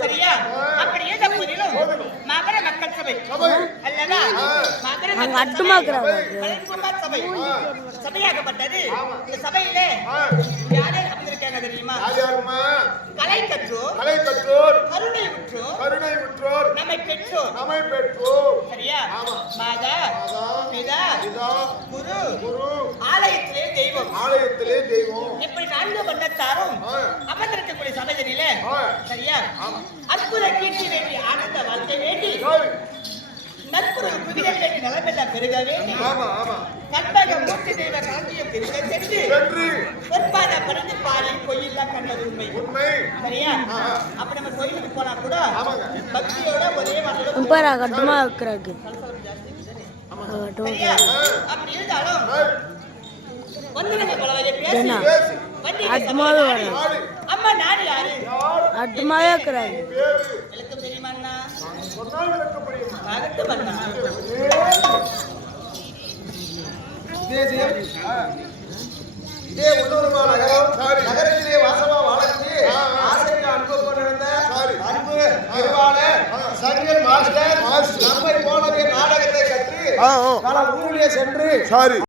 சரியா? அப்படி இருந்த போதிலும் மகர மக்கள் சபை அல்லவா? மகர சபை சபையாகப்பட்டது. இந்த சபையிலே யாரே அமர்ந்திருக்காங்க தெரியுமா? கலை கற்றோர், கருணை உற்றோர், நம்மை பெற்றோர். சரியா? மாதா பிதா குரு, ஆலயத்திலே தெய்வம். இப்படி 4 வண்ணத்தாரும் அமர்ந்திருக்கக்கூடிய சபையிலே சரியா? அற்புத கீர்த்தி வேண்டி, ஆனந்த வாழ்க்கை வேண்டி, நட்புறவு புதிகள் வேண்டி, நலமெல்லாம் பெருக வேண்டி, கற்பக மூர்த்தி தெய்வ காந்தியம் பெருக சென்று பொற்பாத பறிந்து பாடி கோயில்லாம் கண்டது உண்மை. சரியா? அப்ப நம்ம கோயிலுக்கு போனா கூட பக்தியோட ஒரே அப்படி இருந்தாலும் வந்துடுங்க பலவகை பேசி அம்மா நாடு யாரு எனக்கு தெரியுமா? இதே உள்ளூர்மா நகரத்திலே வாசமா வாழக்கூடிய ஆசைக்கு அன்பு கொண்டிருந்த அன்பு அறிவாளர் சரியல் மாஸ்டர் நம்மை போலவே நாடகத்தை கற்று பல ஊரிலே சென்று